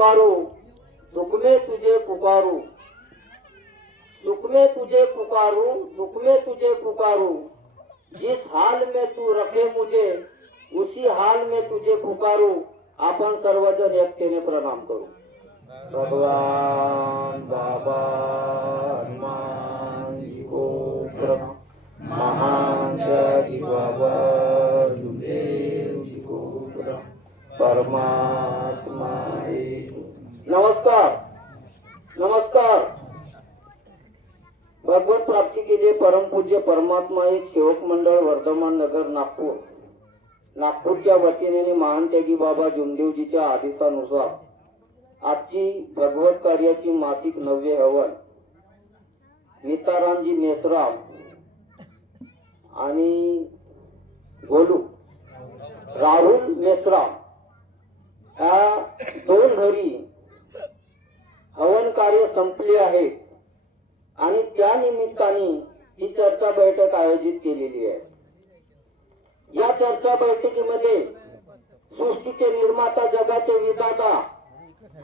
पुकारू, दुख में तुझे पुकारू, सुख में तुझे पुकारू, दुख में तुझे पुकारू, जिस हाल में तू रखे मुझे उसी हाल में तुझे पुकारू. आपण सर्वजण एकतेने प्रणाम करू. भगवान बाबा हनुमान जी को प्रणाम. महान त्यागी बाबा जुमदेव जी को प्रणाम. परमात्मा एक. नमस्कार नमस्कार. भगवत प्राप्ति के लिए परम पूज्य परमात्मा एक सेवक मंडळ वर्धमान नगर नागपूर नागपूरच्या वतीने महान त्यागी बाबा जुमदेवजीच्या आदेशानुसार आजची भगवत कार्याची मासिक नव्य हवन नीतारामजी मेसराम आणि गोलू राहुल मेसराम या दोन घरी हवन कार्य संपले आहे आणि त्या निमित्ताने ही चर्चा बैठक आयोजित केलेली आहे. या चर्चा बैठकीमध्ये सृष्टीचे निर्माता जगाचे विधाता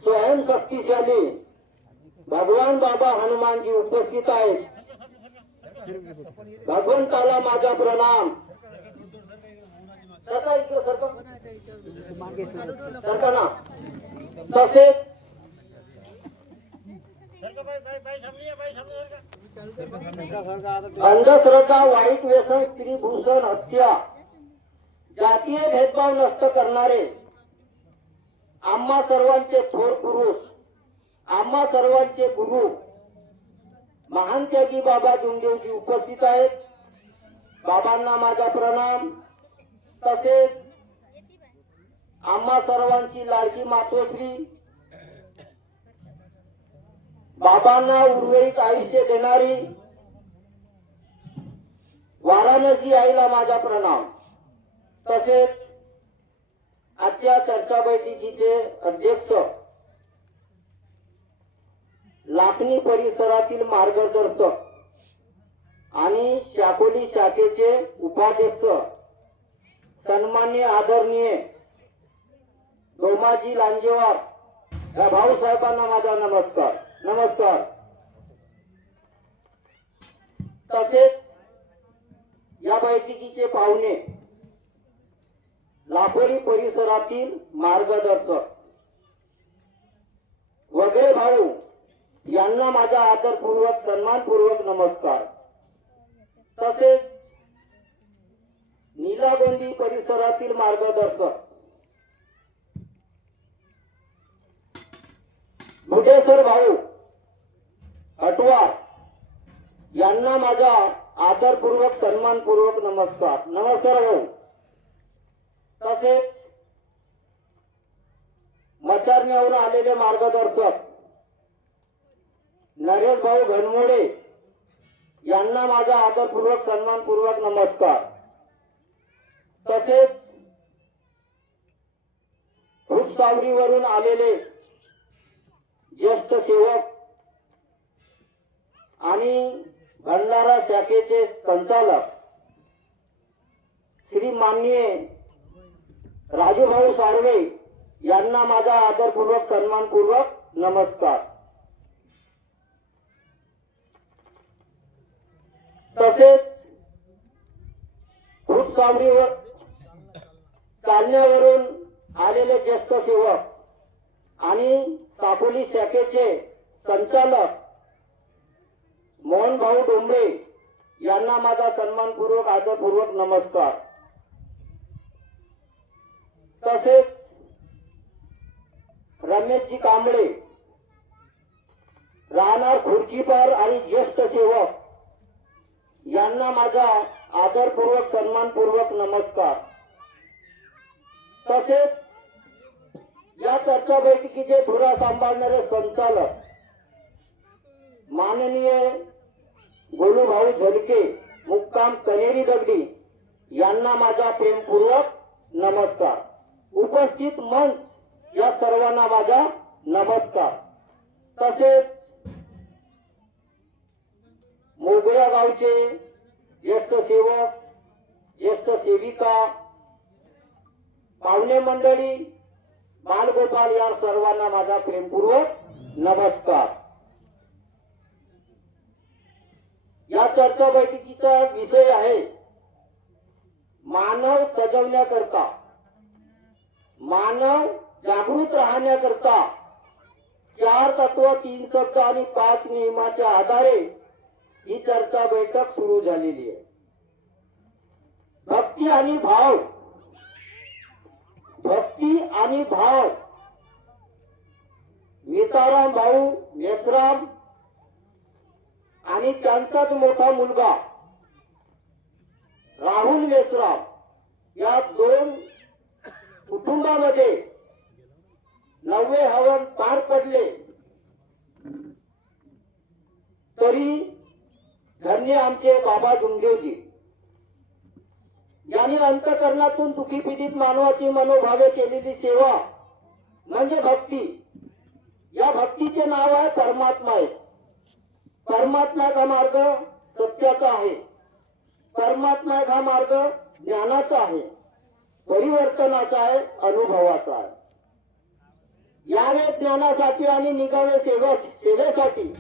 स्वयं शक्तिशाली भगवान बाबा हनुमानजी उपस्थित आहेत. भगवंताला माझा प्रणाम. सरका ना. तसेच अंधश्रद्धा, वाईट व्यसन, स्त्री भूषण, हत्या, जातीय भेदभाव नष्ट करणारे आम्हा सर्वांचे थोर पुरुष, आम्हा सर्वांचे गुरु महान त्यागी बाबा जुमदेवजी उपस्थित आहेत. बाबांना माझा प्रणाम. तसेच आम्हा सर्वांची लाडकी मातोश्री बाबांना उर्वरित आयुष्य देणारी वाराणसी आईला माझा प्रणाम. तसेच आजच्या चर्चा बैठकीचे अध्यक्ष लाखनी परिसरातील मार्गदर्शक आणि शाकोली शाखेचे उपाध्यक्ष सन्माननीय आदरणीय डोमाजी लांजेवार या भाऊसाहेबांना माझा नमस्कार. नमस्कार. तसेच या बैठकीचे पाहुणे लाखोरी परिसरातील मार्गदर्शक वगैरे भाऊ यांना माझा आदरपूर्वक सन्मानपूर्वक नमस्कार. तसेच नीलागोंदी परिसरातील मार्गदर्शक बुढेसर भाऊ अटवार यांना माझा आदरपूर्वक सन्मानपूर्वक नमस्कार. नमस्कार भाऊ. तसेच मचारण्यावरून आलेले मार्गदर्शक नरेश भाऊ घनमोडे यांना माझा आदरपूर्वक सन्मानपूर्वक नमस्कार. तसेच खुशसावरीवरून आलेले ज्येष्ठ सेवक आणि भंडारा शाखेचे संचालक श्री माननीय राजूभाऊ सार्वे यांना माझा आदरपूर्वक सन्मानपूर्वक नमस्कार. तसेच खुशसावरीवर चालण्यावरून आलेले ज्येष्ठ सेवक आणि सापोली शाखेचे संचालक मोहन भाऊ डोंबळे यांना माझा सन्मानपूर्वक आदरपूर्वक नमस्कार. तसेच रमेशजी कांबळे राहणार खुर्चीपार आणि ज्येष्ठ सेवक यांना माझा आदरपूर्वक सन्मानपूर्वक नमस्कार. तसेच या चर्चा बैठकीचे धुरा सांभाळणारे संचालक माननीय गोलूभाऊ झलके मुक्काम कनेरी दगडी यांना माझा प्रेमपूर्वक नमस्कार. उपस्थित मंच या सर्वांना माझा नमस्कार. तसेच मोगऱ्या गावचे ज्येष्ठ सेवक, ज्येष्ठ सेविका, पाहुणे मंडळी, बालगोपाल या सर्वांना माझा प्रेमपूर्वक नमस्कार. या चर्चा बैठकीचा विषय आहे मानव सजवण्याकरता, मानव जागृत राहण्याकरता 4 तत्व 3 शब्द आणि 5 नियमाच्या आधारे ही चर्चा बैठक सुरू झालेली आहे. भक्ती आणि भाव, भक्ती आणि भाव. मिताराम भाऊ मेसराम आणि त्यांचाच मोठा मुलगा राहुल मेसराम या 2 कुटुंबामध्ये 90 हवन पार पडले तरी धन्य आमचे बाबा जुमदेवजी, ज्यांनी अंतःकरणातून दुखी पीडित मानवाची मनोभावे केलेली सेवा म्हणजे भक्ती. या भक्तीचे नाव आहे परमात्मा आहे. परमात्मा हा मार्ग सत्याचा आहे. परमात्मा हा मार्ग ज्ञानाचा आहे, परिवर्तनाचा आहे, अनुभवाचा आहे. यावे ज्ञानासाठी आणि निघावे सेवेसाठी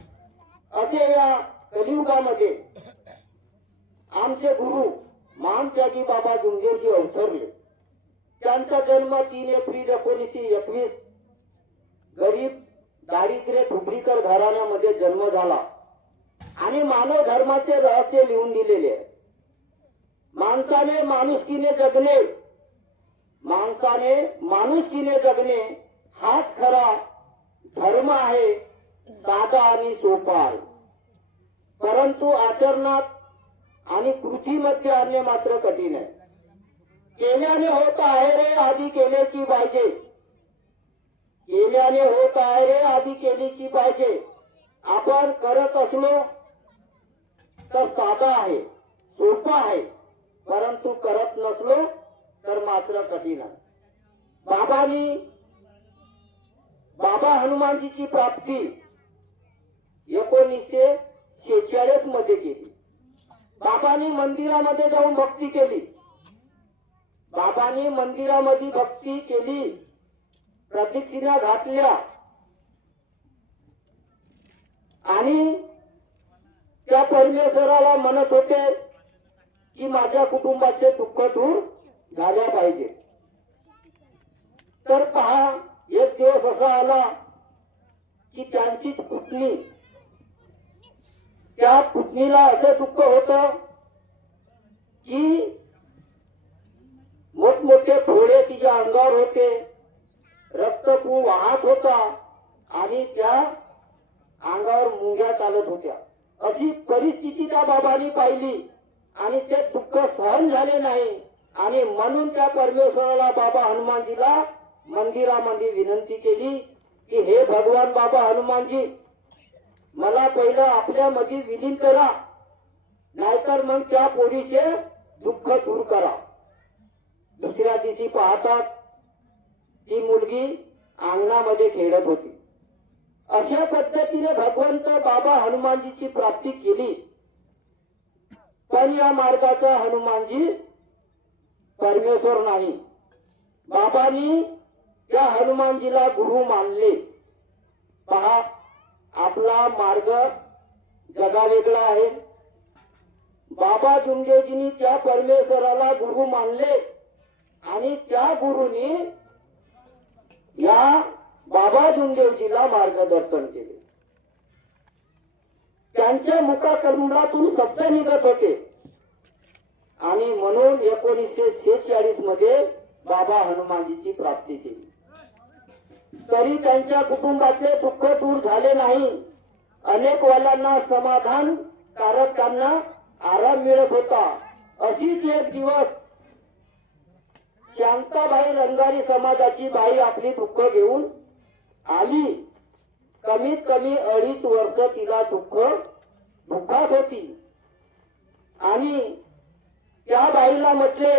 असे या कलियुगामध्ये आमचे गुरु मान त्यागी बाबा जुमदेवजी अवतरले. त्यांचा जन्म 3 एप्रिल 1921 गरीब दारिद्र्य ठुबरीकर घराण्यामध्ये जन्म झाला आणि मानव धर्माचे रहस्य लिहून दिलेले आहे. माणसाने माणुसकीने जगणे, माणसाने माणुसकीने जगणे हाच खरा धर्म आहे, साधा आणि सोपा आहे. परंतु आचरणात आणि कृतीमध्ये आणणे मात्र कठीण आहे. केल्याने होत आहे रे आधी केल्याची पाहिजे, केल्याने होत आहे रे आधी केलीची पाहिजे. आपण करत असलो तर साधा आहे, सोपा आहे, परंतु करत नसलो तर मात्र कठीण आहे. बाबा हनुमानजीची प्राप्ती 1946 मध्ये केली. बाबांनी मंदिरामध्ये जाऊन भक्ती केली. बाबांनी मंदिरामध्ये भक्ती केली, प्रदक्षिणा घातल्या आणि त्या परमेश्वराला म्हणत होते की माझ्या कुटुंबाचे दुःख दूर झाल्या पाहिजे. तर पहा, एक दिवस असा आला की त्यांचीच पुतणी, त्या पुतणीला असे दुःख होत की मोठमोठे फोडे तिच्या अंगावर होते, रक्तपू वाहत होता आणि त्या अंगावर मुंग्या चालत होत्या. अशी परिस्थिती त्या बाबांनी पाहिली आणि ते दुःख सहन झाले नाही आणि म्हणून त्या परमेश्वराला बाबा हनुमानजीला मंदिरामध्ये विनंती केली की हे भगवान बाबा हनुमानजी, मला पहिलं आपल्या मध्ये विलीन करा, नाहीतर मग त्या पोरीचे दुःख दूर करा. दुसऱ्या दिवशी पाहतात ती मुलगी अंगणामध्ये खेळत होती. अशा पद्धतीने भगवंत बाबा हनुमानजीची प्राप्ती केली. पण या मार्गाचा हनुमानजी परमेश्वर नाही. बाबांनी त्या हनुमानजीला गुरु मानले. पहा, आपला मार्ग जगा वेगळा आहे. बाबा जुमदेवजींनी त्या परमेश्वराला गुरु मानले आणि त्या गुरुनी या बाबा जुमदेवजीला मार्गदर्शन केले. त्यांच्या मुखाकमलातून शब्द निघत होते आणि म्हणून 1946 मध्ये बाबा हनुमानजीची प्राप्ती केली. तरी त्यांच्या कुटुंबातले दुःख दूर झाले नाही. अनेक वालांना समाधान कारक त्यांना आराम मिळत होता. अशीच एक दिवस शांताबाई रंगारी समाजाची बाई आपली दुःख घेऊन आली. कमीत कमी 2.5 वर्ष तिला दुःखात होती आणि त्या बाईला म्हटले,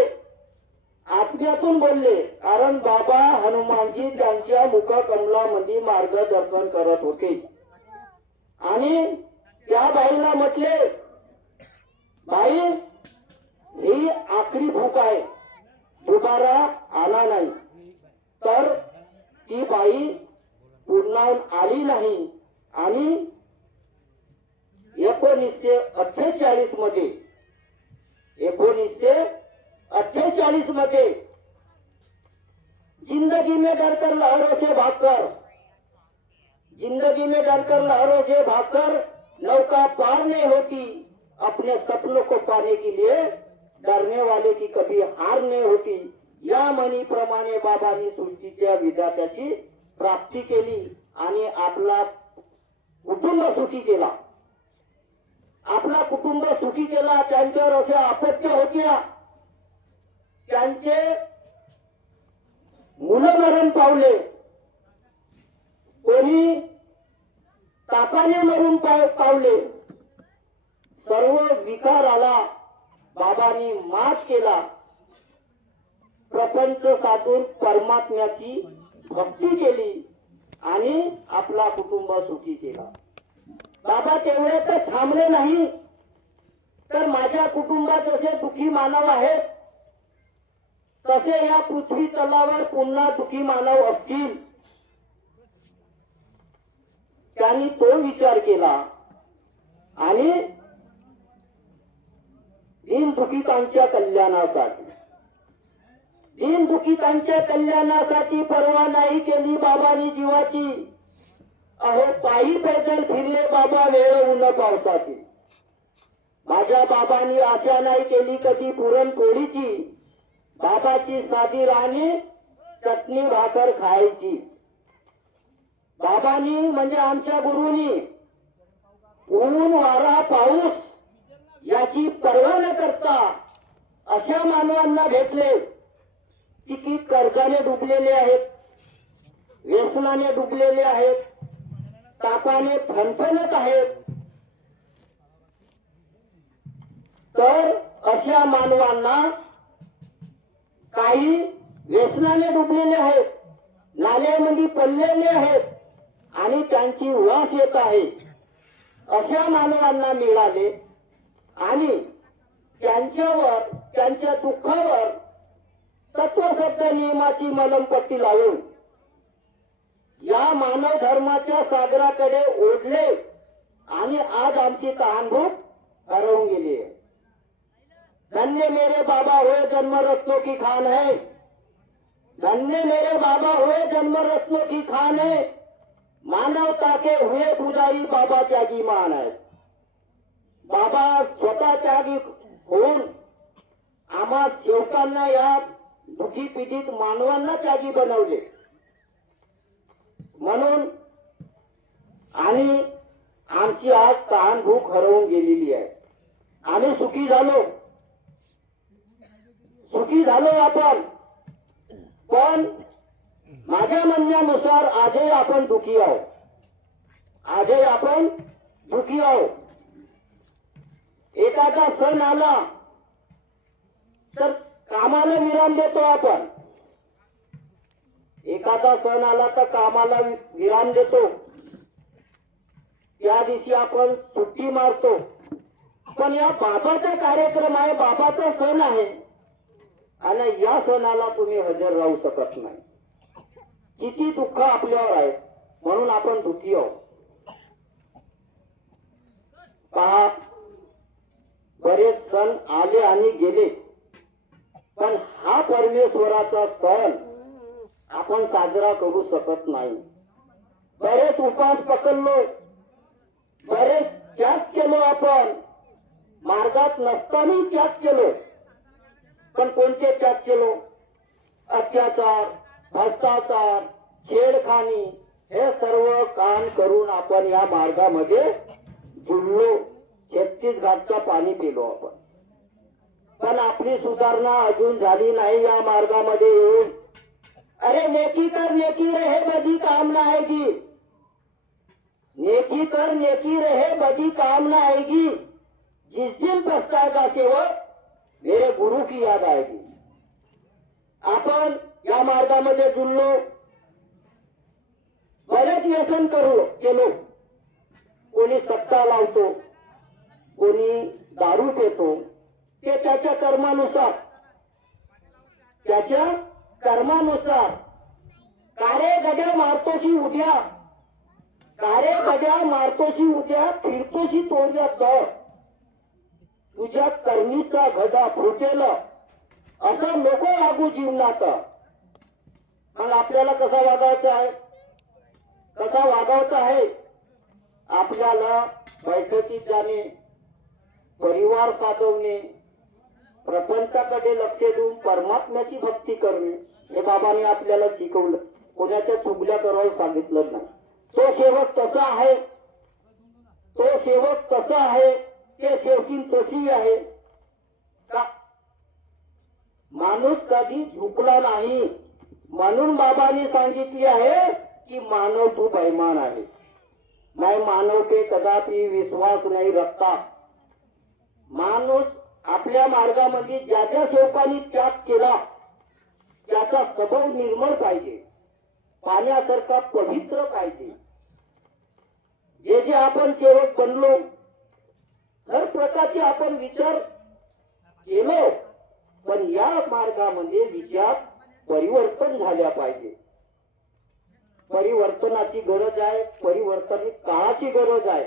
आत्म्यातून बोलले, कारण बाबा हनुमानजी त्यांच्या मुखकमलामध्ये मार्गदर्शन करत होते. आणि त्या बाईला म्हटले, बाई ही आखरी भूक आहे, दुबारा आला नाही तर ती बाई पूर्णाहून आली नाही आणि 1948 मध्ये 1948 मध्ये जिंदगी में डरकर लहरों से भागकर, जिंदगी में डरकर लहरों से भागकर नौका पार नहीं होती, अपने सपनों को पाने के लिए डरने वाले की कभी हार नहीं होती, या म्हणीप्रमाणे बाबांनी सृष्टीच्या विधात्याची प्राप्ती केली आणि आपला कुटुंब सुखी केला. आपला कुटुंब सुखी केला. त्यांच्यावर अशा आपत्त्या होत्या, त्यांचे मुलं मरण पावले, कोणी तापाने मरून पावले. सर्व विकार आला, बाबांनी मात केला. प्रपंच साधून परमात्म्याची भक्ती केली आणि आपला कुटुंब सुखी केला. बाबा तेवढे तर थांबले नाही, तर माझ्या कुटुंबात जसे दुखी मानव आहेत तसे या पृथ्वी तलावर पुन्हा दुखी मानव असतील. त्यांनी तो विचार केला आणि दीनदुखितांच्या कल्याणासाठी, दीनदुखितांच्या कल्याणासाठी पर्वा नाही केली बाबांनी जीवाची. अहो पायी पैदल फिरले बाबा वेळ ऊन पावसाची. माझ्या बाबांनी आशा नाही केली कधी पुरणपोळीची, बाबाची साधी राणी चटणी भाकर खायची. बाबांनी म्हणजे आमच्या गुरुनी ऊन वारा पाऊस याची पर्वा न करता अशा मानवांना भेटले की कर्जाने डुबलेले आहेत, व्यसनाने डुबलेले आहेत, तापाने फणफणत आहेत. तर अशा मानवांना काही व्यसनाने डुबलेले आहेत, नाल्यामध्ये पडलेले आहेत आणि त्यांची वास येत आहे, अशा मानवांना मिळाले आणि त्यांच्यावर, त्यांच्या दुःखावर तत्वशब्द नियमाची मलमपट्टी लावून या मानव धर्माच्या सागराकडे ओढले आणि आज आमची तहानभूक हरवून गेली आहे. धन्य मेरे बाबा हुए जन्म रत्नों की खान है, धन्य मेरे बाबा हुए जन्म रत्नों की खान है, मानवता के हुए पुजारी बाबा त्यागी मान है. बाबा स्वतः त्यागी होऊन आम्हा सेवकांना, या दुखी पीडित मानवांना त्यागी बनवले. म्हणून आणि आमची आज तहान भूक हरवून गेलेली आहे. आम्ही सुखी झालो, सुखी झालो आपण, पण माझ्या म्हणण्यानुसार आजही आपण दुखी आहोत, आजही आपण दुखी आहोत. एखादा सण आला तर कामाला विराम देतो आपण, एखादा सण आला तर कामाला विराम देतो, त्या दिवशी आपण सुट्टी मारतो. पण या बाबाचा कार्यक्रम आहे, बाबाचा सण आहे आणि या सणाला तुम्ही हजर राहू शकत नाही. किती दुःख आपल्यावर आहे, म्हणून आपण दुःखी आहोत. पहा, बरेच सण आले आणि गेले, पण हा परमेश्वराचा सण आपण साजरा करू शकत नाही. बरेच उपास पकडलो, बरेच त्याग केलो, आपण मार्गात नसताना त्याग केलो. पण कोणते त्याग केलो? अत्याचार, भ्रष्टाचार, छेडखानी हे सर्व काम करून आपण या मार्गामध्ये जुळलो. 36 घाटचा पाणी पिलो आपण, पण आपली सुधारणा अजून झाली नाही या मार्गामध्ये येऊन. अरे नेकी कर नेकी रहे बदी काम ना आएगी, नेकी कर नेकी रहे बदी काम ना आएगी, जिस दिन पछताएगा सेवक मेरे गुरु की याद आएगी. आपण या मार्गामध्ये जुळलो, बरेच व्यसन केलो. कोणी सट्टा लावतो, कोणी दारू पितो, ते त्याच्या कर्मानुसार, त्याच्या कर्मानुसार कारे गड्या मारतोशी उद्या, कारे गड्या मारतोशी उद्या, फिरतोशी तोंड्यात जाऊ, तुझ्या करणीचा घडा फुटेल असं नको वागू जीवनात. मग आपल्याला कसा वागायचा आहे, कसा वागायचा आहे? आपल्याला बैठकीत जाणे, परिवार साधवणे, प्रपंचाकडे लक्ष देऊन परमात्म्याची भक्ती करणे, हे बाबांनी आपल्याला शिकवलं. कोणाच्या चुगल्या करायला सांगितलं नाही. तो सेवक कसा आहे, तो सेवक कसा आहे, ते सेवकीन तशी आहे का? माणूस कधी झुकला नाही, म्हणून बाबांनी सांगितले आहे की मानव तू बैमान आहे. मैं मानव पे कदापि विश्वास नाही रखता. माणूस आपल्या मार्गामध्ये ज्या ज्या सेवकांनी त्याग केला त्याचा स्वभाव निर्मळ पाहिजे, पाण्यासारखा पवित्र पाहिजे. जे जे आपण सेवक बनलो, हर प्रकारचे आपण विचार केलो, पण या मार्गामध्ये विचार परिवर्तन झाल्या पाहिजे. परिवर्तनाची गरज आहे, परिवर्तन काळाची गरज आहे.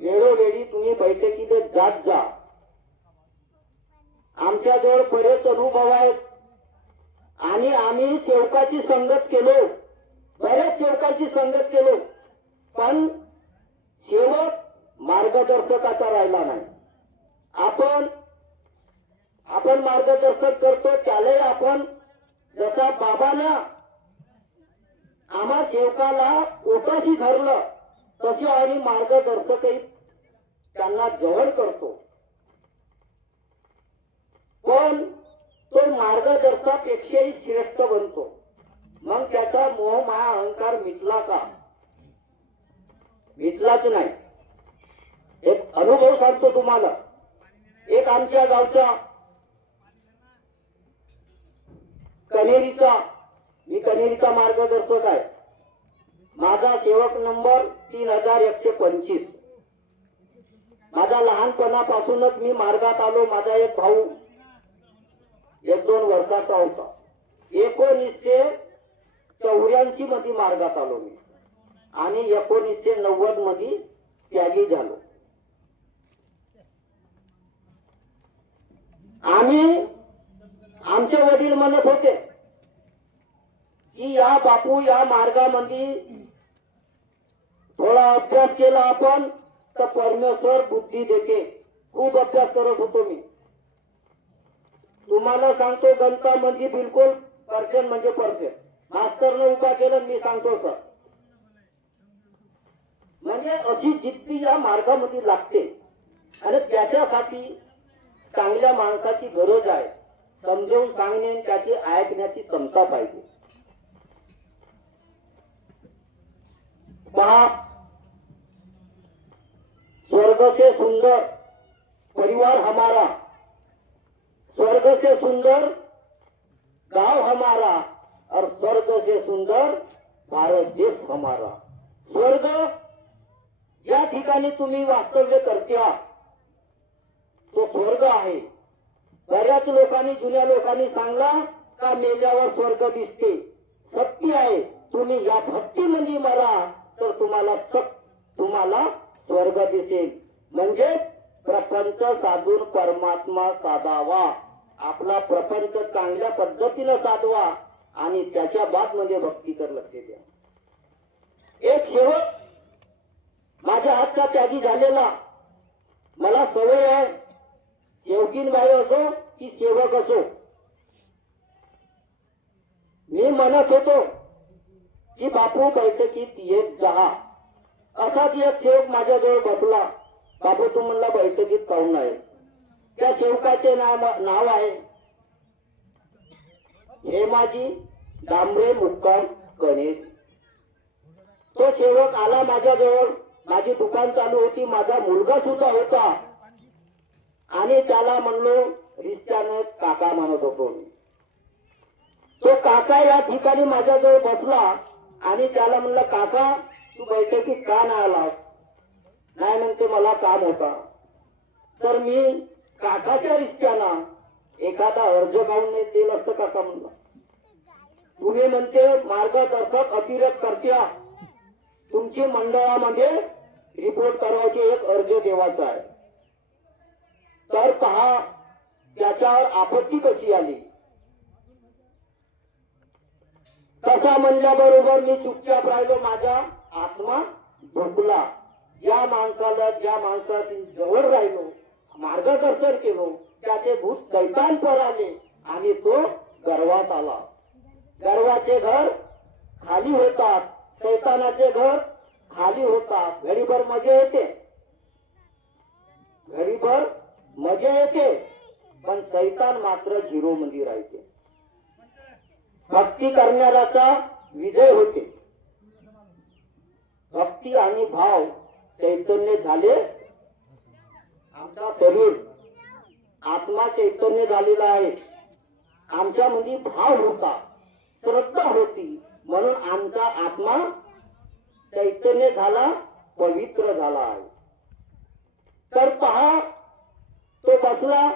वेळोवेळी तुम्ही बैठकीत जात जा. आमच्याजवळ बरेच अनुभव आहेत आणि आम्ही सेवकाची संगत केलो, बऱ्याच सेवकाची संगत केलो, पण सेवक मार्गदर्शकाचा राहिला नाही. आपण मार्गदर्शन करतो त्यालाही आपण जसा बाबांना आम्हा सेवकाला पोटाशी धरलं तसे आणि मार्गदर्शकही त्यांना जवळ करतो. पण तो मार्गदर्शकापेक्षाही श्रेष्ठ बनतो. मग त्याचा मोह माया अहंकार मिटला का? मिटलाच नाही. एक अनुभव सांगतो तुम्हाला. एक आमच्या गावचा कनेरीचा, मी कनेरीचा मार्गदर्शक आहे. माझा सेवक नंबर 3125. माझा लहानपणापासूनच मी मार्गात आलो. माझा एक भाऊ 1-2 वर्षाचा होता. 1984 मध्ये मार्गात आलो मी आणि 1990 मध्ये त्यागी झालो. आमचे वडील म्हणत होते की या बापू या मार्गामध्ये थोडा अभ्यास केला आपण तर परमेश्वर बुद्धी देते. खूप अभ्यास करत होतो मी. तुम्हाला सांगतो गणितामध्ये बिलकुल पर्सेंट म्हणजे पर्सेंट. मास्तरनं उभा केलं मी सांगतो सर. म्हणजे अशी जिद्दी या मार्गामध्ये लागते आणि त्याच्यासाठी चांगल्या माणसाची गरज आहे. समजावून सांगणे, त्याची ऐकण्याची क्षमता पाहिजे. पहा, स्वर्ग से सुंदर परिवार हमारा, स्वर्ग से सुंदर गांव हमारा और स्वर्ग से सुंदर भारत देश हमारा. स्वर्ग ज्या ठिकाणी तुम्ही वास्तव्य करता तो स्वर्ग आहे. बऱ्याच लोकांनी, जुन्या लोकांनी सांगला का मेल्यावर स्वर्ग दिसते. सत्य आहे. तुम्ही या भक्तीमध्ये मरा तर तुम्हाला स्वर्ग दिसेल. म्हणजे प्रपंच साधून परमात्मा साधावा. आपला प्रपंच चांगल्या पद्धतीने साधवा आणि त्याच्या बाद मध्ये भक्ती कर लक्ष द्या. एक सेवक माझ्या हातचा त्यागी झालेला. मला सवय आहे, सेवकीन बाई असो की सेवक असो, मी म्हणत होतो की बापू बैठकीत येत जा. असाच एक सेवक माझ्याजवळ बसला. बापू तू म्हणला बैठकीत पाहून आहे. त्या सेवकाचे नाव आहे हेमाजी डांबरे मुक्काम कनेरी. तो सेवक आला माझ्याजवळ. माझी दुकान चालू होती. माझा मुलगा सुद्धा होता आणि त्याला म्हणलो रिश्त्याने काका म्हणत होतो मी. तो काका या ठिकाणी माझ्याजवळ बसला आणि त्याला म्हणलं काका तू बैठकीत का नाही आलास? नाही म्हणते मला काम होता. तर मी काकाच्या रिश्त्याना एखादा अर्ज काढून दिला असतं काका म्हणला. तुम्ही म्हणते मार्गदर्शक अतिरेक करत्या, तुमची मंडळामध्ये रिपोर्ट करायची एक अर्ज देवाचा आहे. तर पहा त्याच्यावर आपत्ती कशी आली. तसा म्हणल्याबरोबर मी चुपचाप राहिलो. माझा आत्मा भुकला. ज्या माणसाची जवळ राहिलो, मार्गदर्शन केलो, त्याचे भूत सैतान पळाले आणि तो गर्वात आला. गर्वाचे घर खाली होतात, सैतानाचे घर खाली होतात. घडीभर मजा येते, घडीभर मजा येते, पण सैतान मात्र झिरो मध्ये राहते. भक्ती करणाऱ्याचा विजय होते. भक्ती आणि भाव चैतन्य झाले. आमचा शरीर आत्मा चैतन्य झालेला आहे. आमच्यामध्ये भाव होता, श्रद्धा होती, म्हणून आमचा आत्मा चैतन्य झाला, पवित्र झाला आहे. तर पहा तो बसला.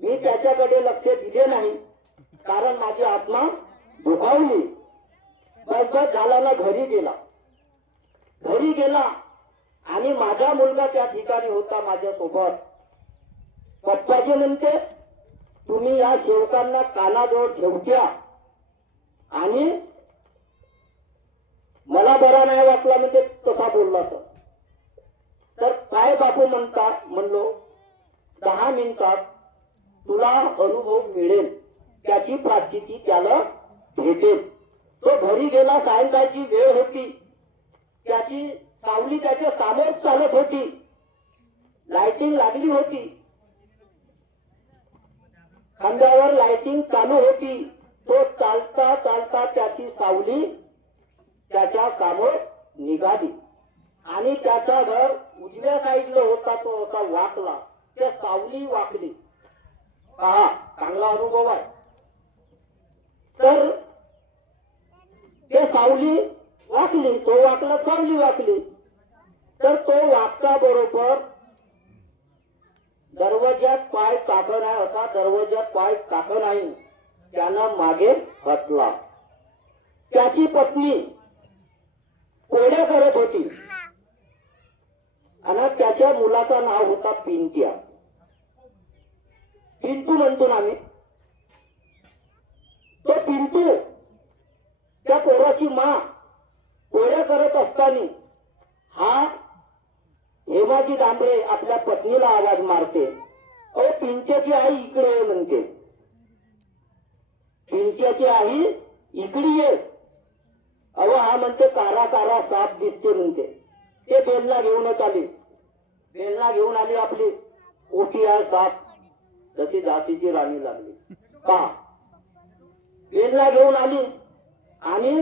मी त्याच्याकडे लक्ष दिले नाही, कारण माझी आत्मा दुखावली. बरबत झाला ना, घरी गेला आणि माझा मुलगा त्या ठिकाणी होता माझ्या सोबत. पप्पाजी म्हणते तुम्ही या सेवकांना कानाजवळ ठेवत्या आणि मला बरा नाही वाटला म्हणजे तसा बोलला. तर काय बापू म्हणलो 10 मिनिटात तुला अनुभव मिळेल, त्याची प्राचिती त्याला भेटेल. तो घरी गेला. सायंकाळची वेळ होती. त्याची सावली त्याच्या समोर चालत होती. लाइटिंग लागली होती, खांद्यावर लाइटिंग चालू होती. तो चालता चालता त्याची सावली त्याच्या समोर निघाली आणि त्याचा घर उजव्या साईडला होता. तो असा वाकला, त्या सावली वाकली. पहा चांगला अनुभव आहे. तर ते सावली वाकली, तो वाकला, सावली वाकली. तर तो वाकता बरोबर दरवाज्यात पाय टाक नाही होता. दरवाज्यात पाय टाक नाही, त्यानं मागे हटला. त्याची पत्नी पोळ्या करत होती आणि त्याच्या मुलाचं नाव होता पिंट्या. पिंटू म्हणतो ना आम्ही. तो पिंटू, त्या पोराची मा पोळ्या करत असताना हा हेमाजी डांबरे आपल्या पत्नीला आवाज मारते. अहो पिंट्याची आई इकडे ये म्हणते. पिंट्याची आई इकडे ये. अहो हा म्हणते कारा कारा साप दिसते म्हणते. ते बेलला घेऊनच आली. बेलला घेऊन आली आपली. ओठी आहे साप, जशी जातीची राणी लागली. पहा बेलला घेऊन आली आणि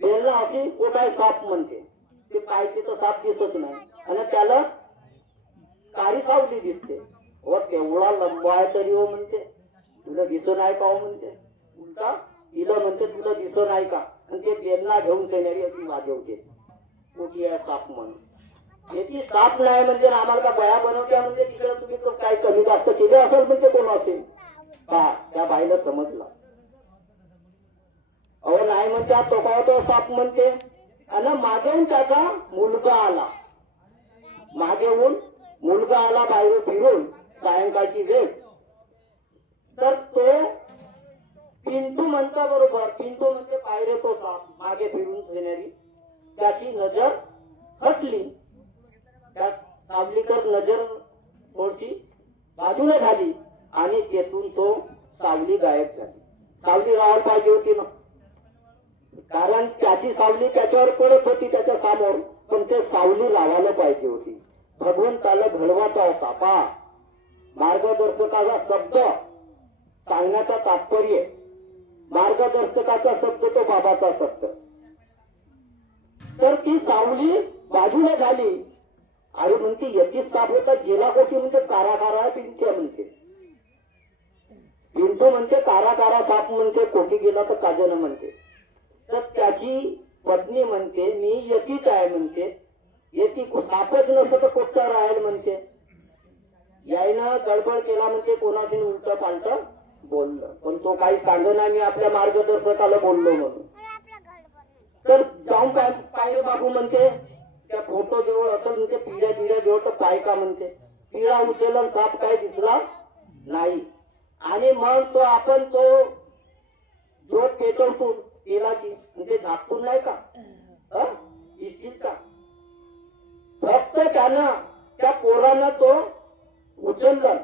बेलला अशी ओठाय साप म्हणते. ते पाहिजे तर साप दिसत नाही आणि त्याला काळी सावली दिसते. व केवढा लंबा आहे तरी हो म्हणते, तुला दिसत नाही का हो म्हणते. उलटा तिला म्हणते तुला दिसत नाही का. आणि ते बेलला घेऊन येणारी अशी वाजवते. मोठी आहे साप म्हणून. याची साप नाही म्हणजे आम्हाला का बया बनवत्या म्हणजे तिकडे तुम्ही काही कमी जास्त केले असेल म्हणजे कोण असेल. पहा त्या बाईला समजला. अहो नाही म्हणते तो साप म्हणते. आणि मागेहून त्याचा मुलगा आला. मागेहून मुलगा आला बाहेर फिरून सायंकाळची वेळ. तर तो पिंटू म्हणता बरोबर. पिंटू म्हणजे पायरे तो साप मागे फिरून येणारी. त्याची नजर हटली. त्या सावलीकर नजर थोडीशी बाजूला झाली आणि तेथून तो सावली गायब झाली. सावली राहायला पाहिजे होती ना, कारण त्याची सावली त्याच्यावर पडत होती त्याच्या समोर. पण ते सावली लावायला पाहिजे होती. भगवंताला घडवाचा होता. पहा मार्गदर्शकाचा शब्द सांगण्याचा तात्पर्य. मार्गदर्शकाचा शब्द तो बाबाचा शब्द. तर ती सावली बाजूला झाली. आणि म्हणते यतीच साप होता गेला कोठी म्हणते कारा कारा पिंट्या म्हणते. पिंटू म्हणते कारा कारा साप म्हणते. कोठी गेला तर काजन म्हणते. तर त्याची पत्नी म्हणते मी यतीच आहे म्हणते. यती सापच नसतं तर कुठचा राहील म्हणते. यायनं गडबड केला म्हणते. कोणाची उलट पालट बोललं, पण तो काही सांगणार मी आपल्या मार्गदर्शकाला बोललो म्हणून. तर जाऊन पाहिलं बाबू म्हणते त्या फोटो जवळ असं म्हणते पिढ्या जवळ तर पाय का म्हणते, पिळा उचलला साप काय दिसला नाही. आणि मग तो आपण तो जोत पेटवतो तेलाची म्हणजे झाकून नाही का इष्टीत का, फक्त त्यानं त्या पोरानं तो उचलला.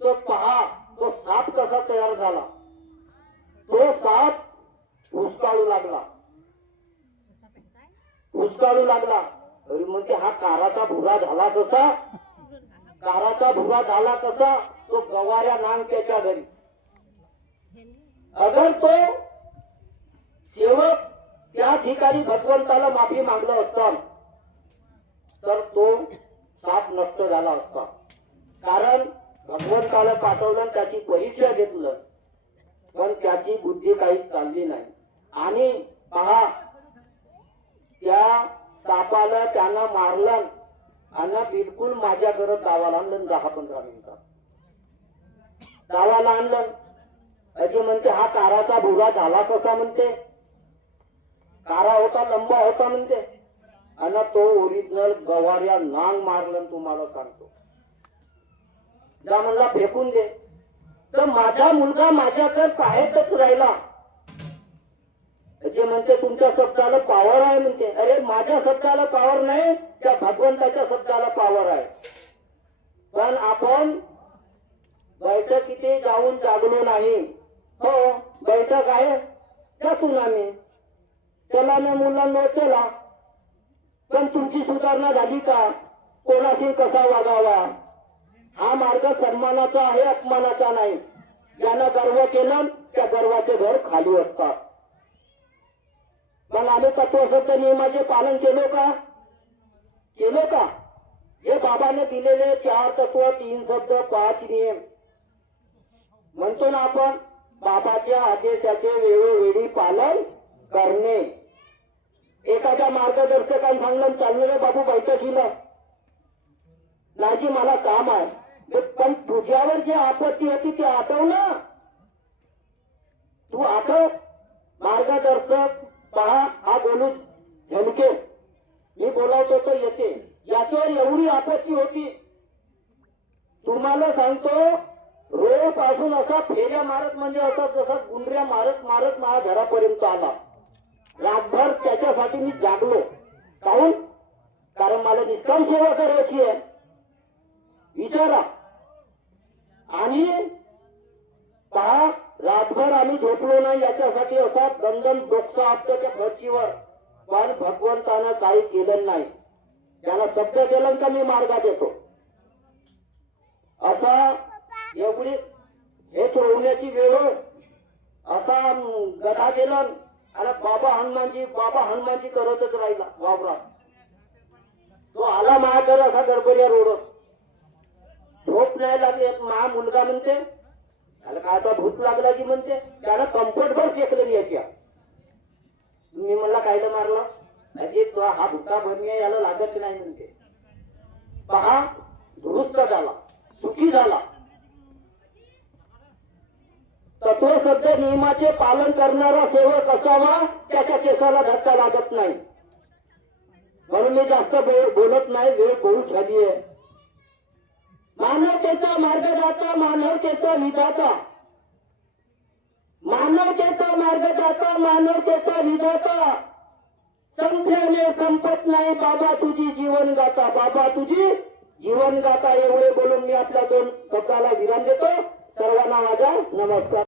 तो पहा तो साप कसा तयार झाला. तो साप हुसकाळू लागला तरी म्हणजे हा काराचा भुरा झाला कसा, तो गवाऱ्या नाम त्याच्या घरी. अगर तो सेवक त्या ठिकाणी भगवंताला माफी मागला असता तर तो साप नष्ट झाला असता. कारण भगवंताला पाठवलं त्याची परीक्षा घेतलं पण त्याची बुद्धी काही चालली नाही. आणि पहा त्या सापाला त्यानं मारलं आणि बिलकुल माझ्याकडे गावाला आणलं. 10-15 मिनिटात गावाला आणलं. असे म्हणते हा काराचा भुरा झाला कसा म्हणते, कारा होता लंबा होता म्हणते आणि तो ओरिजिनल गवाऱ्या नांग मारलं. तुम्हाला सांगतो जा म्हणला फेकून दे. तर माझा मुलगा माझ्याकडे पाहतच राहिला. जे म्हणते तुमच्या शब्दाला पावर आहे म्हणते. अरे माझ्या शब्दाला पावर नाही, त्या भगवंताच्या शब्दाला पावर आहे. पण आपण बैठकीत जाऊन जागलो नाही. हो बैठक आहे त्यातून आम्ही चला ना मुलांना चला, पण तुमची सुधारणा झाली का, कोणाशी कसा वागावा हा मार्ग सन्मानाचा आहे, अपमानाचा नाही. ज्यानं गर्व केलं त्या गर्वाचे घर खाली असतात. पण आम्ही तत्वशब्द नियमाचे पालन केलो का, हे बाबाने दिलेले 4 तत्व 3 शब्द 5 नियम म्हणतो ना आपण, बाबाच्या आदेशाचे वेळोवेळी पालन करणे. एखाद्या मार्गदर्शकाने सांगलं चाललं रे बाबू बैठकीला नाही मला काम आहे, पण तुझ्यावर जी आपत्ती होती ती आठव ना, तू आठव. मार्गदर्शक पहा हा बोलू झमके मी बोलावतो तो येते, याच्यावर एवढी आपत्ती होती. तुम्हाला सांगतो रोज पासून असा फेऱ्या मारत म्हणजे असा जसा गुंडऱ्या मारत माझ्या घरापर्यंत आला. रातभर त्याच्यासाठी मी जागलो. काहून? कारण मला निष्काम सेवा करायची आहे. विचारा. आणि पहा रातभर आम्ही झोपलो नाही याच्यासाठी असा दंदन डोकसा आपल्या त्या फरशीवर. पण भगवंतानं काही केलं नाही. त्याला शब्द केलं का मी मार्गात येतो असा एवढी हे सोडवण्याची वेळ असा गधा केला. आणि बाबा हनुमानजी करतच राहिला वावरात. तो आला माझ्याकडे असा गडबड्या रोड, झोप नाही लागली. माझा मुलगा म्हणते त्याला काय आता भूत लागला की म्हणते, त्यानं कम्फर्टभर फेकलं याच्या. मी म्हणला कायला मारला, हा भूता बनिया याला लागत नाही म्हणते. पहा दुरुस्त झाला, सुखी झाला. तत्वशब्द नियमाचे पालन करणारा सेवक असावा, त्याच्या केसाला धक्का लागत नाही. म्हणून मी जास्त बोलत नाही, वेळ बहुत झाली आहे. मानवतेचा मार्गदाता, मानवतेचा विधाता, मानवतेचा विधाता. संपल्याने संपत नाही बाबा तुझी जीवन गाथा, एवढे बोलून मी आपल्या 2 शब्दाला विराम देतो. सर्वांना माझा नमस्कार.